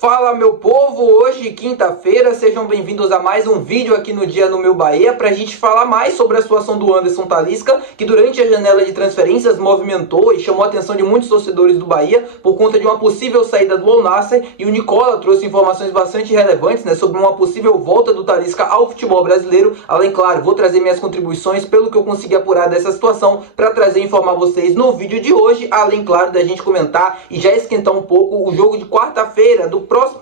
Fala meu povo, hoje quinta-feira, sejam bem-vindos a mais um vídeo aqui no Dia no Meu Bahia pra gente falar mais sobre a situação do Anderson Talisca, que durante a janela de transferências movimentou e chamou a atenção de muitos torcedores do Bahia por conta de uma possível saída do Al Nassr, e o Nicola trouxe informações bastante relevantes, sobre uma possível volta do Talisca ao futebol brasileiro. Além, claro, vou trazer minhas contribuições pelo que eu consegui apurar dessa situação para trazer e informar vocês no vídeo de hoje, além, claro, da gente comentar e já esquentar um pouco o jogo de quarta-feira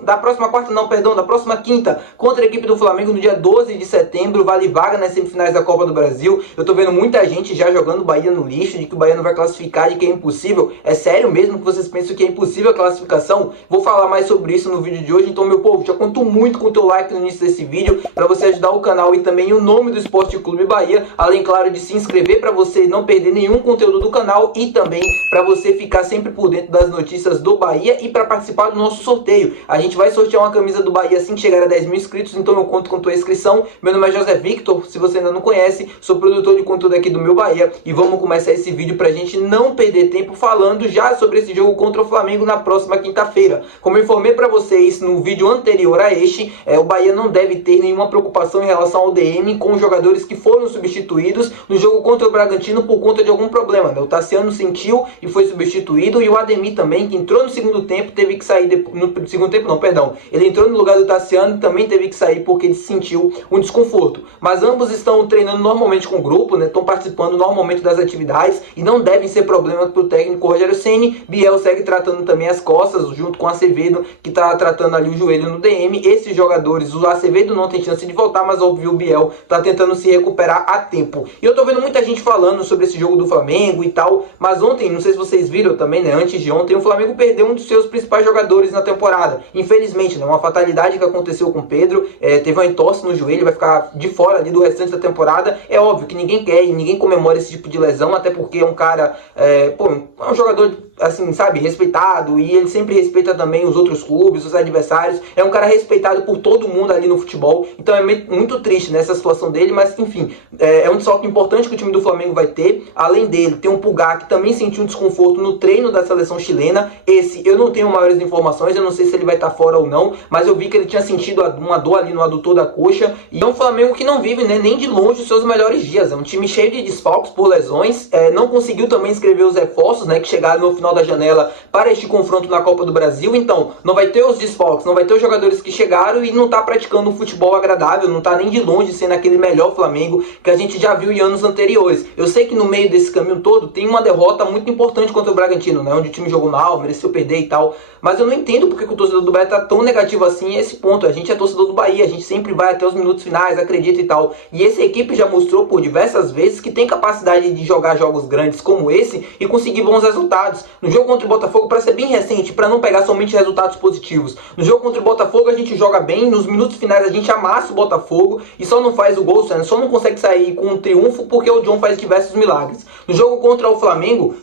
da próxima quinta, contra a equipe do Flamengo no dia 12 de setembro, vale vaga nas semifinais da Copa do Brasil. Eu tô vendo muita gente já jogando o Bahia no lixo, de que o Bahia não vai classificar, de que é impossível. É sério mesmo que vocês pensam que é impossível a classificação? Vou falar mais sobre isso no vídeo de hoje, então, meu povo, já conto muito com o teu like no início desse vídeo, para você ajudar o canal e também o nome do Esporte Clube Bahia, além, claro, de se inscrever para você não perder nenhum conteúdo do canal e também para você ficar sempre por dentro das notícias do Bahia e para participar do nosso sorteio. A gente vai sortear uma camisa do Bahia assim que chegar a 10 mil inscritos, então eu conto com tua inscrição. Meu nome é José Victor, se você ainda não conhece, sou produtor de conteúdo aqui do Meu Bahia e vamos começar esse vídeo pra gente não perder tempo falando já sobre esse jogo contra o Flamengo na próxima quinta-feira. Como eu informei pra vocês no vídeo anterior a este, o Bahia não deve ter nenhuma preocupação em relação ao DM com os jogadores que foram substituídos no jogo contra o Bragantino por conta de algum problema, O Tassiano sentiu e foi substituído, e o Ademir também, que entrou no segundo tempo, teve que sair no segundo tempo não, perdão, ele entrou no lugar do Tassiano e também teve que sair porque ele sentiu um desconforto. Mas ambos estão treinando normalmente com o grupo, Estão participando normalmente das atividades e não devem ser problemas para o técnico Rogério Ceni. Biel segue tratando também as costas, junto com o Acevedo, que está tratando ali o joelho no DM. Esses jogadores, o Acevedo não tem chance de voltar, mas óbvio o Biel está tentando se recuperar a tempo. E eu tô vendo muita gente falando sobre esse jogo do Flamengo e tal, mas ontem, não sei se vocês viram também, antes de ontem, o Flamengo perdeu um dos seus principais jogadores na temporada. Infelizmente, uma fatalidade que aconteceu com o Pedro, teve uma entorse no joelho, vai ficar de fora ali do restante da temporada. É óbvio que ninguém quer e ninguém comemora esse tipo de lesão, até porque é um cara, é um jogador, assim, sabe, respeitado, e ele sempre respeita também os outros clubes, os adversários. É um cara respeitado por todo mundo ali no futebol, então é muito triste nessa situação dele, mas enfim, é um desfalque importante que o time do Flamengo vai ter. Além dele, tem um Pulgar que também sentiu um desconforto no treino da seleção chilena. Esse eu não tenho maiores informações, eu não sei se ele vai estar fora ou não, mas eu vi que ele tinha sentido uma dor ali no adutor da coxa. E é um Flamengo que não vive, nem de longe os seus melhores dias. É um time cheio de desfalques por lesões, não conseguiu também inscrever os reforços, que chegaram no final da janela para este confronto na Copa do Brasil. Então não vai ter os desfalques, não vai ter os jogadores que chegaram e não está praticando um futebol agradável, não está nem de longe sendo aquele melhor Flamengo que a gente já viu em anos anteriores. Eu sei que no meio desse caminho todo tem uma derrota muito importante contra o Bragantino, onde o time jogou mal, mereceu perder e tal, mas eu não entendo porque que o torcedor do Bahia está tão negativo assim a esse ponto. A gente é torcedor do Bahia, a gente sempre vai até os minutos finais, acredita e tal, e essa equipe já mostrou por diversas vezes que tem capacidade de jogar jogos grandes como esse e conseguir bons resultados. No jogo contra o Botafogo, para ser bem recente, para não pegar somente resultados positivos, no jogo contra o Botafogo a gente joga bem, nos minutos finais a gente amassa o Botafogo e só não faz o gol, só não consegue sair com um triunfo porque o John faz diversos milagres. No jogo contra o Flamengo,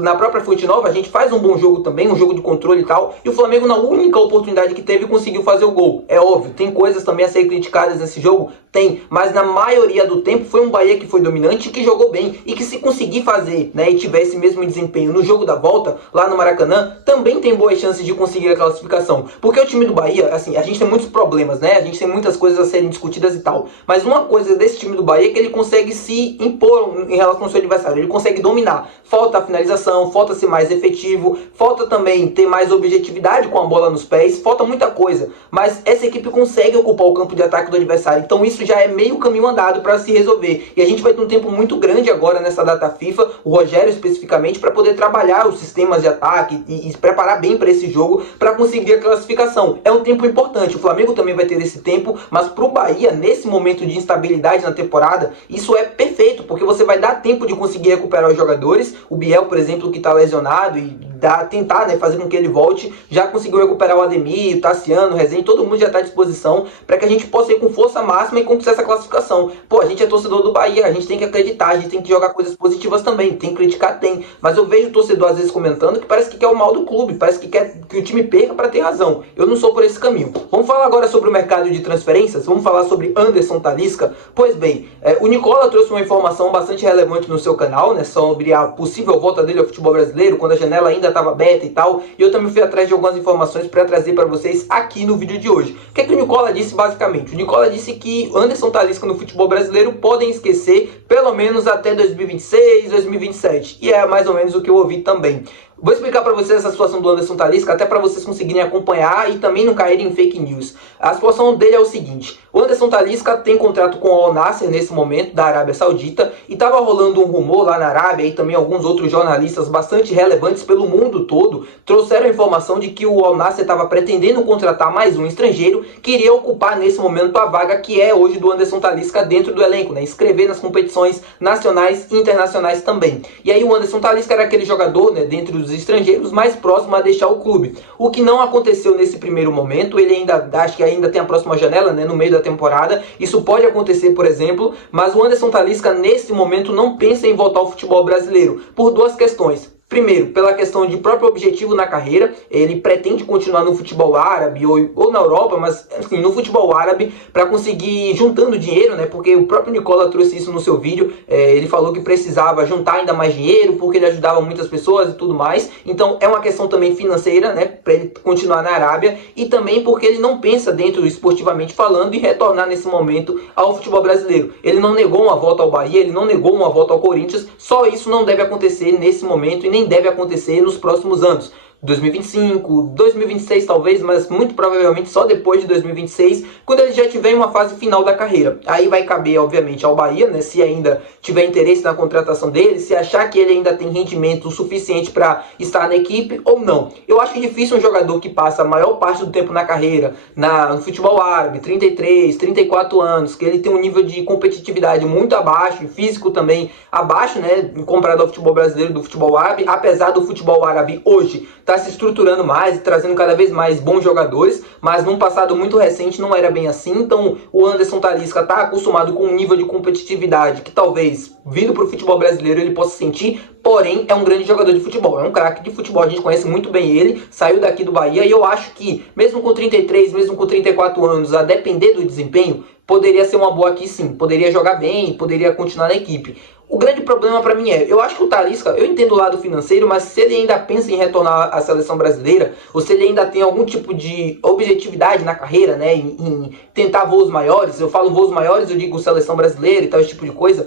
na própria Fonte Nova, a gente faz um bom jogo também, um jogo de controle e tal, e o Flamengo, na única oportunidade que teve, conseguiu fazer o gol. É óbvio, tem coisas também a serem criticadas nesse jogo, tem, mas na maioria do tempo foi um Bahia que foi dominante, que jogou bem e que, se conseguir fazer, e tiver esse mesmo desempenho no jogo da volta, lá no Maracanã, também tem boas chances de conseguir a classificação. Porque o time do Bahia, assim, a gente tem muitos problemas, a gente tem muitas coisas a serem discutidas e tal, mas uma coisa desse time do Bahia é que ele consegue se impor em relação ao seu adversário, ele consegue dominar. Falta a finalização, falta ser mais efetivo, falta também ter mais objetividade com a bola nos pés, falta muita coisa, mas essa equipe consegue ocupar o campo de ataque do adversário, então isso já é meio caminho andado para se resolver, e a gente vai ter um tempo muito grande agora nessa data FIFA, o Rogério especificamente, para poder trabalhar os sistemas de ataque e se preparar bem para esse jogo, para conseguir a classificação. É um tempo importante, o Flamengo também vai ter esse tempo, mas para o Bahia, nesse momento de instabilidade na temporada, isso é perfeito, porque você vai dar tempo de conseguir recuperar os jogadores. O Biel, por exemplo, que está lesionado e tentar fazer com que ele volte, já conseguiu recuperar o Ademir, o Tassiano, o Rezende, todo mundo já está à disposição para que a gente possa ir com força máxima e conquistar essa classificação. Pô, a gente é torcedor do Bahia, a gente tem que acreditar, a gente tem que jogar coisas positivas também, tem que criticar, tem, mas eu vejo o torcedor às vezes comentando que parece que quer o mal do clube, parece que quer que o time perca para ter razão. Eu não sou por esse caminho. Vamos falar agora sobre o mercado de transferências, vamos falar sobre Anderson Talisca. Pois bem, o Nicola trouxe uma informação bastante relevante no seu canal, sobre a possível volta dele ao futebol brasileiro, quando a janela ainda estava aberta e tal, e eu também fui atrás de algumas informações para trazer para vocês aqui no vídeo de hoje. O que o Nicola disse basicamente? O Nicola disse que Anderson Talisca no futebol brasileiro podem esquecer pelo menos até 2026, 2027, e é mais ou menos o que eu ouvi também. Vou explicar para vocês essa situação do Anderson Talisca, até para vocês conseguirem acompanhar e também não caírem em fake news. A situação dele é o seguinte: o Anderson Talisca tem contrato com o Al Nassr nesse momento, da Arábia Saudita, e estava rolando um rumor lá na Arábia, e também alguns outros jornalistas bastante relevantes pelo mundo todo trouxeram a informação de que o Al Nassr estava pretendendo contratar mais um estrangeiro que iria ocupar nesse momento a vaga que é hoje do Anderson Talisca dentro do elenco, né? Inscrever nas competições nacionais e internacionais também. E aí o Anderson Talisca era aquele jogador, né, dentre os estrangeiros mais próximo a deixar o clube. O que não aconteceu nesse primeiro momento, ele ainda, acho que ainda tem a próxima janela, né, no meio da temporada, isso pode acontecer, por exemplo, mas o Anderson Talisca nesse momento não pensa em voltar ao futebol brasileiro, por duas questões. Primeiro, pela questão de próprio objetivo na carreira, ele pretende continuar no futebol árabe ou na Europa, mas enfim, no futebol árabe, para conseguir juntando dinheiro, né? Porque o próprio Nicola trouxe isso no seu vídeo, ele falou que precisava juntar ainda mais dinheiro, porque ele ajudava muitas pessoas e tudo mais. Então é uma questão também financeira, né? Para ele continuar na Arábia, e também porque ele não pensa dentro esportivamente falando em retornar nesse momento ao futebol brasileiro. Ele não negou uma volta ao Bahia, ele não negou uma volta ao Corinthians, só isso não deve acontecer nesse momento e nem deve acontecer nos próximos anos. 2025, 2026 talvez, mas muito provavelmente só depois de 2026, quando ele já tiver em uma fase final da carreira. Aí vai caber, obviamente, ao Bahia, né, se ainda tiver interesse na contratação dele, se achar que ele ainda tem rendimento suficiente para estar na equipe ou não. Eu acho difícil um jogador que passa a maior parte do tempo na carreira, no futebol árabe, 33, 34 anos, que ele tem um nível de competitividade muito abaixo, e físico também abaixo, né, comparado ao futebol brasileiro do futebol árabe, apesar do futebol árabe hoje está se estruturando mais e trazendo cada vez mais bons jogadores, mas num passado muito recente não era bem assim. Então o Anderson Talisca está acostumado com um nível de competitividade que talvez, vindo para o futebol brasileiro, ele possa sentir, porém é um grande jogador de futebol, é um craque de futebol, a gente conhece muito bem ele, saiu daqui do Bahia, e eu acho que mesmo com 33, mesmo com 34 anos, a depender do desempenho, poderia ser uma boa aqui sim, poderia jogar bem, poderia continuar na equipe. O grande problema para mim eu acho que o Talisca, eu entendo o lado financeiro, mas se ele ainda pensa em retornar à seleção brasileira, ou se ele ainda tem algum tipo de objetividade na carreira, né, em tentar voos maiores, eu falo voos maiores, eu digo seleção brasileira e tal, esse tipo de coisa,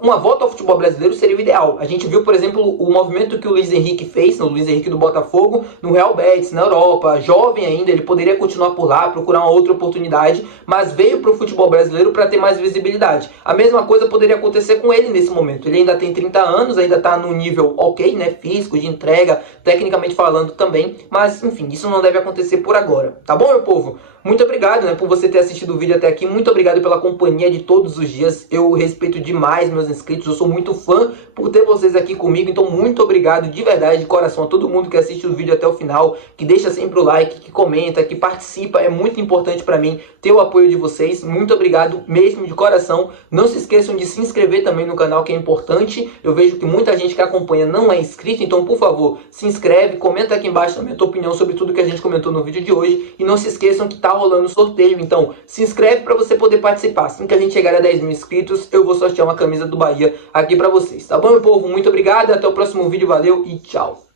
uma volta ao futebol brasileiro seria o ideal. A gente viu, por exemplo, o movimento que o Luiz Henrique fez, o Luiz Henrique do Botafogo, no Real Betis, na Europa, jovem ainda, ele poderia continuar por lá, procurar uma outra oportunidade, mas veio para o futebol brasileiro para ter mais visibilidade. A mesma coisa poderia acontecer com ele nesse momento. Ele ainda tem 30 anos, ainda está no nível ok, né, físico, de entrega, tecnicamente falando também, mas enfim, isso não deve acontecer por agora. Tá bom, meu povo? Muito obrigado, né, por você ter assistido o vídeo até aqui, muito obrigado pela companhia de todos os dias, eu respeito demais meus inscritos, eu sou muito fã por ter vocês aqui comigo, então muito obrigado de verdade, de coração, a todo mundo que assiste o vídeo até o final, que deixa sempre o like, que comenta, que participa, é muito importante pra mim ter o apoio de vocês, muito obrigado mesmo de coração. Não se esqueçam de se inscrever também no canal, que é importante, eu vejo que muita gente que acompanha não é inscrito, então por favor, se inscreve, comenta aqui embaixo também a tua opinião sobre tudo que a gente comentou no vídeo de hoje, e não se esqueçam que tá rolando sorteio, então se inscreve para você poder participar. Assim que a gente chegar a 10 mil inscritos, eu vou sortear uma camisa do Bahia aqui para vocês, tá bom, meu povo? Muito obrigado, até o próximo vídeo, valeu e tchau!